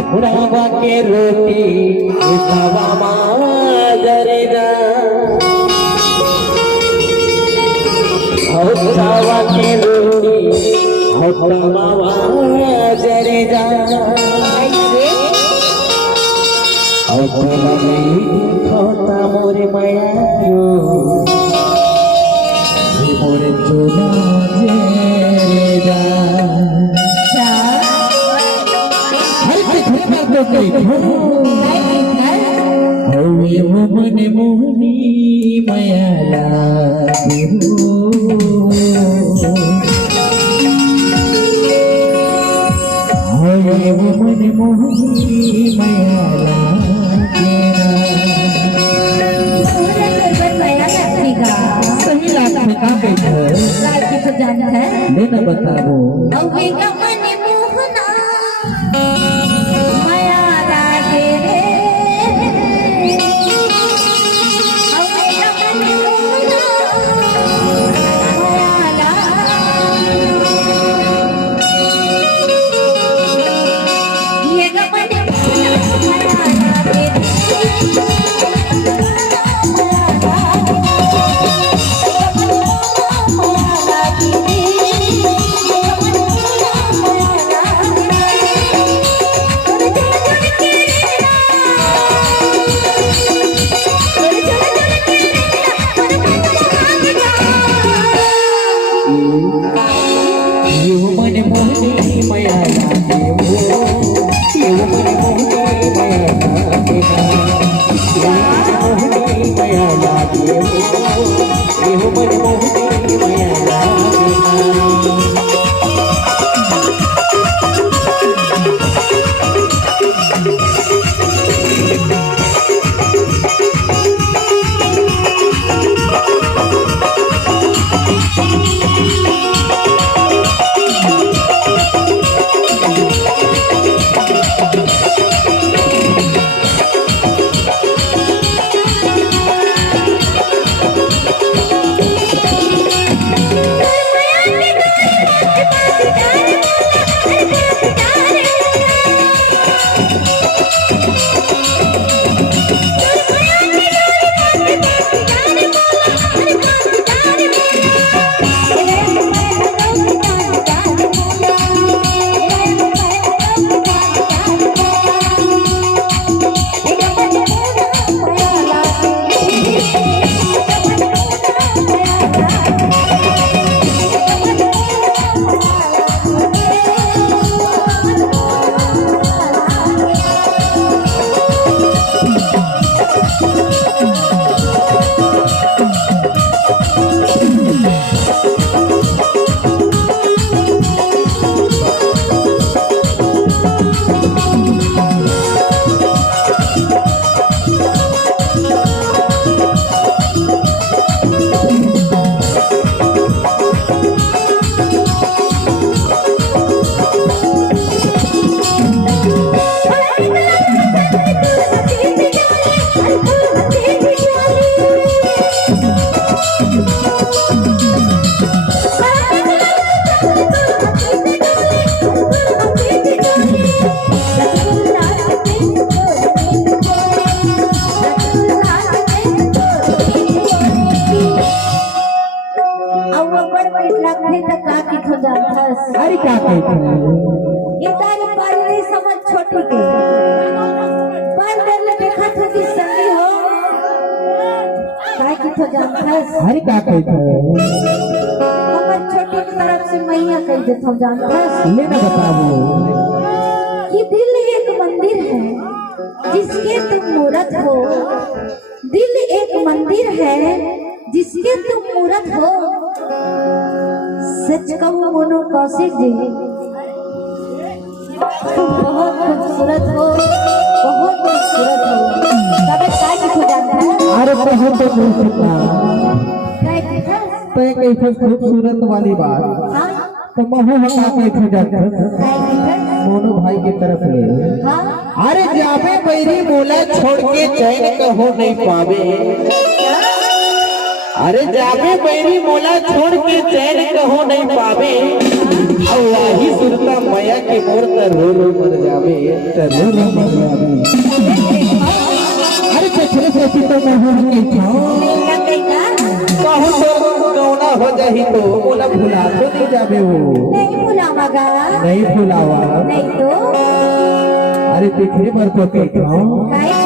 रावा के रोटी तवा माजरेगा रावा के रोटी तवा माजरेगा खोता मोरे माया मोरे चोला जेगा मन मोहनी मयाला मन मोहनी मयाला सही रात में कहाँ बैठे लेना बताओ अरे क्या कहते हैं इतारी पारी नहीं समझ छोटी के पर देर ले देखा था कि संगी हो काय की तो जानता है। अरे क्या कहते हैं हमर छोटी की तरफ से मैया कह दे तो जानता है। लेना बताओ कि दिल एक मंदिर है जिसके तुम मूरत हो, दिल एक मंदिर है जिसके तुम मूरत हो। सच कहूँ मोनो कौशिक जी तुम बहुत खूबसूरत हो, बहुत खूबसूरत हो। तब काय की हो जाता है। अरे बहुत खूबसूरत काय की था तो एक ऐसा खूबसूरत वाली बात हां तो महू हटा के हो जाता काय की था दोनों भाई की तरफ ले। हां अरे जाबे बैरी मोला छोड़ के चैन कहो नहीं पावे। अरे जाबे बैरी मोला छोड़ के चैन कहो नहीं पावे और वही सुरता माया के मोर रो रो मर जावे। बे चलो रे मैया बे। अरे पिछले से तो मैं हूँ नहीं था कहूँ तो गौना हो जाही तो बोला भुला तो नहीं जाबे वो नहीं भुलावागा नहीं भुलावा नहीं तो अरे देखने पर तो कहता हूँ काहे